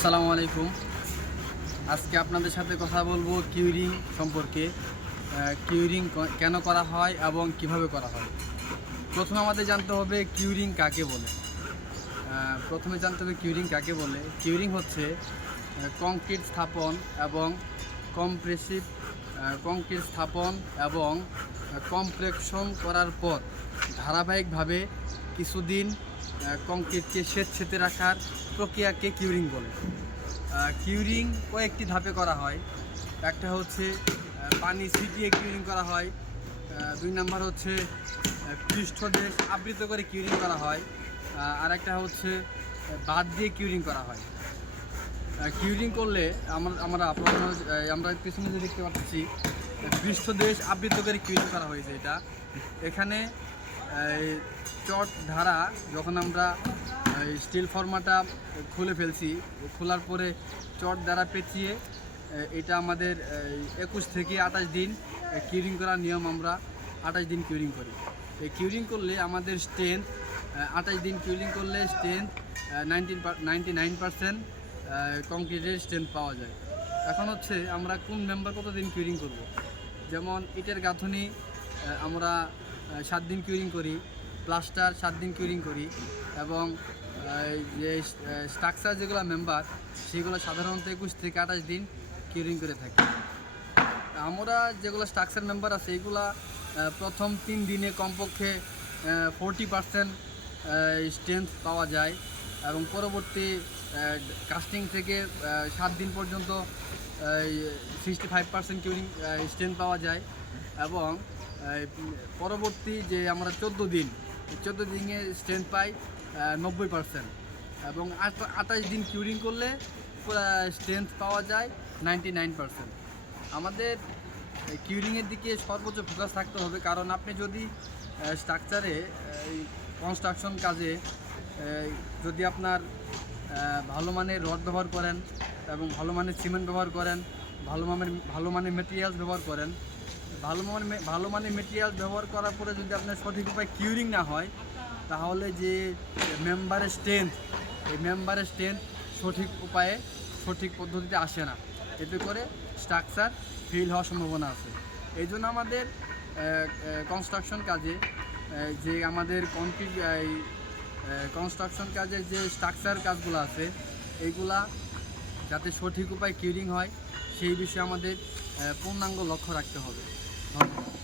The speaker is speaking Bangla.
আসসালামু আলাইকুম। আজকে আপনাদের সাথে কথা বলবো কিউরিং সম্পর্কে। কিউরিং কেন করা হয় এবং কিভাবে করা হয়। প্রথমে আমাদের জানতে হবে কিউরিং কাকে বলে। কিউরিং হচ্ছে কংক্রিট স্থাপন এবং কম্প্রেসিভ কংক্রিট স্থাপন এবং কমপ্লেকশন করার পর ধারাবাহিকভাবে কিছুদিন কংক্রিটকে স্বেচ্ছেতে রাখার প্রক্রিয়াকে কিউরিং বলে। কিউরিং কয়েকটি ধাপে করা হয়। একটা হচ্ছে পানি ছিটিয়ে কিউরিং করা হয়। 2 নাম্বার হচ্ছে পৃষ্ঠদেশ আবৃত করে কিউরিং করা হয়। আর একটা হচ্ছে বাদ দিয়ে কিউরিং করা হয়। কিউরিং করলে আমরা পিছনে যে দেখতে পাচ্ছি পৃষ্ঠদেশ আবৃত করে কিউরিং করা হয়েছে। এখানে চট ধারা যখন আমরা স্টিল ফর্মাটা খুলে ফেলছি, খোলার পরে চট দ্বারা পেঁচিয়ে এটা আমাদের 21 থেকে 28 দিন কিউরিং করার নিয়ম। আমরা 28 দিন কিউরিং করি। এই কিউরিং করলে আমাদের স্ট্রেংথ 28 দিন কিউরিং করলে স্ট্রেংথ 99% কংক্রিটের স্ট্রেংথ পাওয়া যায়। এখন হচ্ছে আমরা কোন মেম্বার কতদিন কিউরিং করব। যেমন ইটের গাঁথনি আমরা 7 দিন কিউরিং করি, প্লাস্টার 7 দিন কিউরিং করি এবং যে স্ট্রাকচার যেগুলো মেম্বার সেগুলো সাধারণত 21 থেকে 28 দিন কিউরিং করে থাকি। আমরা যেগুলো স্ট্রাকচার মেম্বার আছে এগুলা প্রথম 3 দিনে কমপক্ষে 40% স্ট্রেংথ পাওয়া যায় এবং পরবর্তী কাস্টিং থেকে 7 দিন পর্যন্ত 65% কিউরিং স্ট্রেংথ পাওয়া যায় এবং পরবর্তী যে আমরা 14 দিনে স্ট্রেংথ পাই 90% এবং 28 দিন কিউরিং করলে স্ট্রেংথ পাওয়া যায় 99%। আমাদের কিউরিংয়ের দিকে সর্বোচ্চ ফোকাস থাকতে হবে, কারণ আপনি যদি স্ট্রাকচারে কনস্ট্রাকশন কাজে যদি আপনার ভালো মানের রড ব্যবহার করেন এবং ভালো মানের সিমেন্ট ব্যবহার করেন, ভালো মানের মেটেরিয়ালস ব্যবহার করেন, ভালো মানের মেটেরিয়ালস ব্যবহার করার পরে যদি আপনার সঠিক উপায়ে কিউরিং না হয়, তাহলে যে মেম্বারের স্ট্রেংথ সঠিক উপায়ে সঠিক পদ্ধতিতে আসে না। এতে করে স্ট্রাকচার ফেল হওয়ার সম্ভাবনা আছে। এই জন্য আমাদের কনস্ট্রাকশন কাজে যে আমাদের কনস্ট্রাকশন কাজের যে স্ট্রাকচার কাজগুলো আছে এইগুলা যাতে সঠিক উপায়ে কিউরিং হয় সেই বিষয়ে আমাদের পূর্ণাঙ্গ লক্ষ্য রাখতে হবে। ধন্যবাদ।